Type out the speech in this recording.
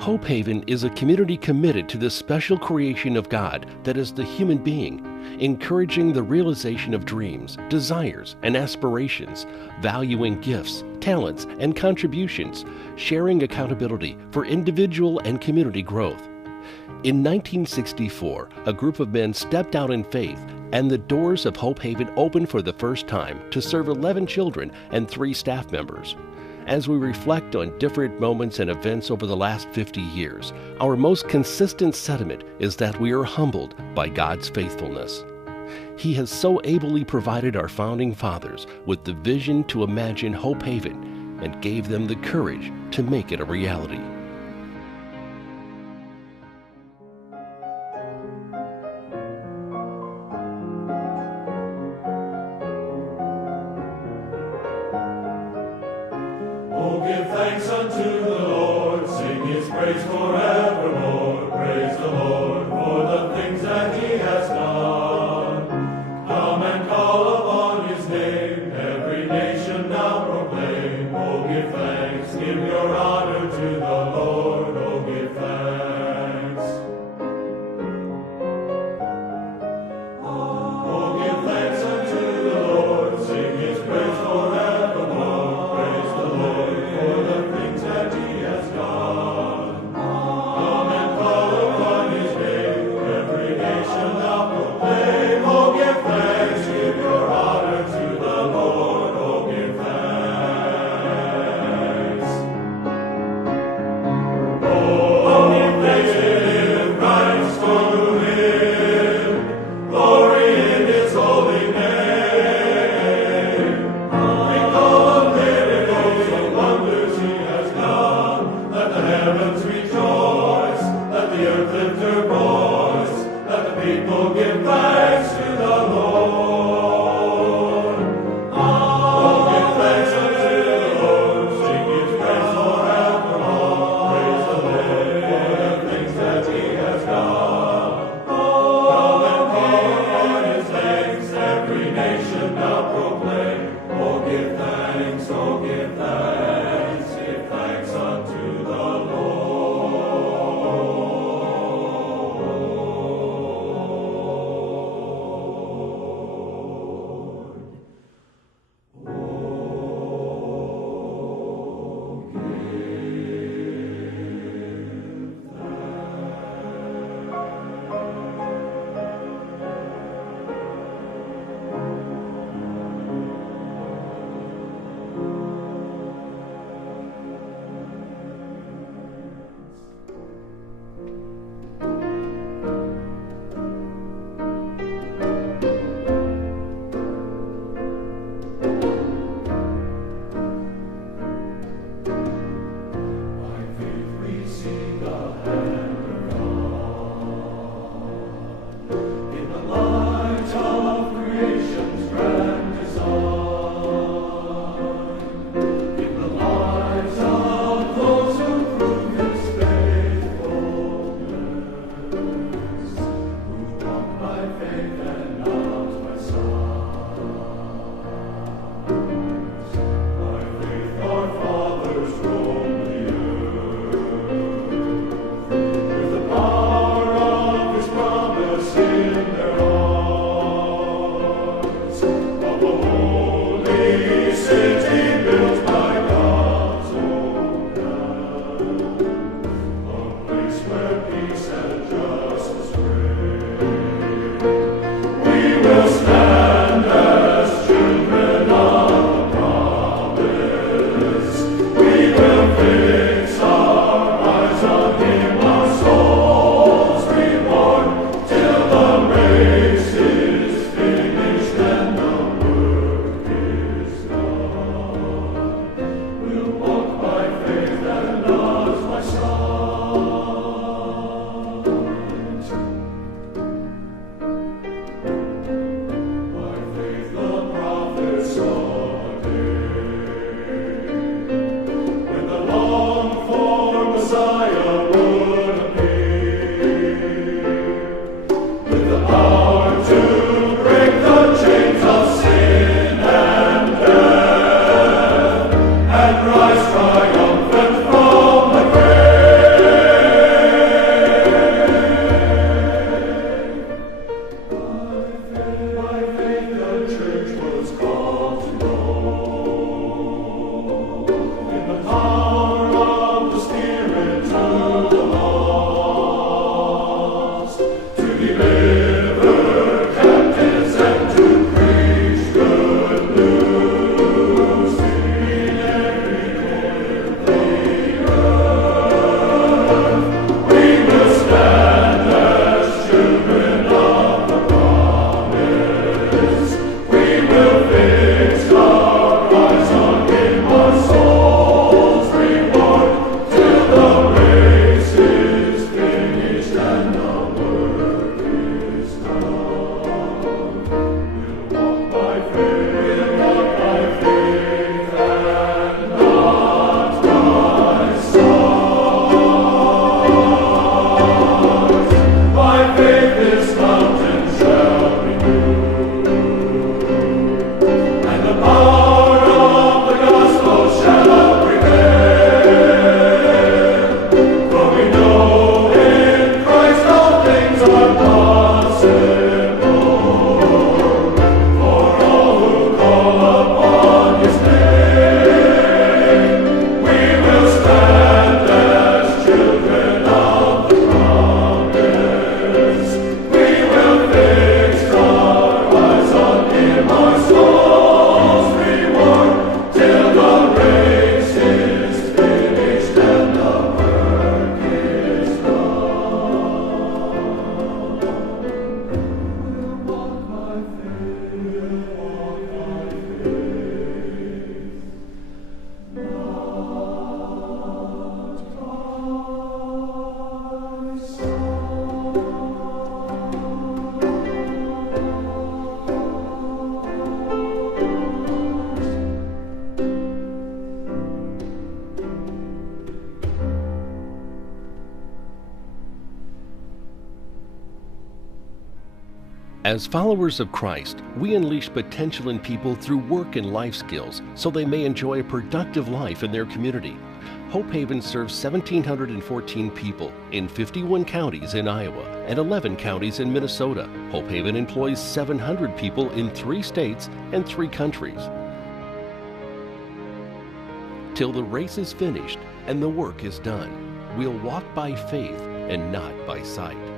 Hope Haven is a community committed to the special creation of God that is the human being, encouraging the realization of dreams, desires, and aspirations, valuing gifts, talents, and contributions, sharing accountability for individual and community growth. In 1964, a group of men stepped out in faith, and the doors of Hope Haven opened for the first time to serve 11 children and 3 staff members. As we reflect on different moments and events over the last 50 years, our most consistent sentiment is that we are humbled by God's faithfulness. He has so ably provided our founding fathers with the vision to imagine Hope Haven and gave them the courage to make it a reality. Oh, give thanks unto the Lord, sing his praise forevermore. Praise the Lord for the things that he has done. Come and call upon his name, every nation now proclaim. Oh, give thanks, give your honor to the Lord, oh, give thanks. Oh, give thanks unto the Lord, sing his praise forevermore. Praise the Lord for the things that he has done. Come and call upon his name, every nation now proclaim. Oh, give thanks, give your honor to the Lord, oh, give thanks. As followers of Christ, we unleash potential in people through work and life skills so they may enjoy a productive life in their community. Hope Haven serves 1,714 people in 51 counties in Iowa and 11 counties in Minnesota. Hope Haven employs 700 people in 3 states and 3 countries. Till the race is finished and the work is done, we'll walk by faith and not by sight.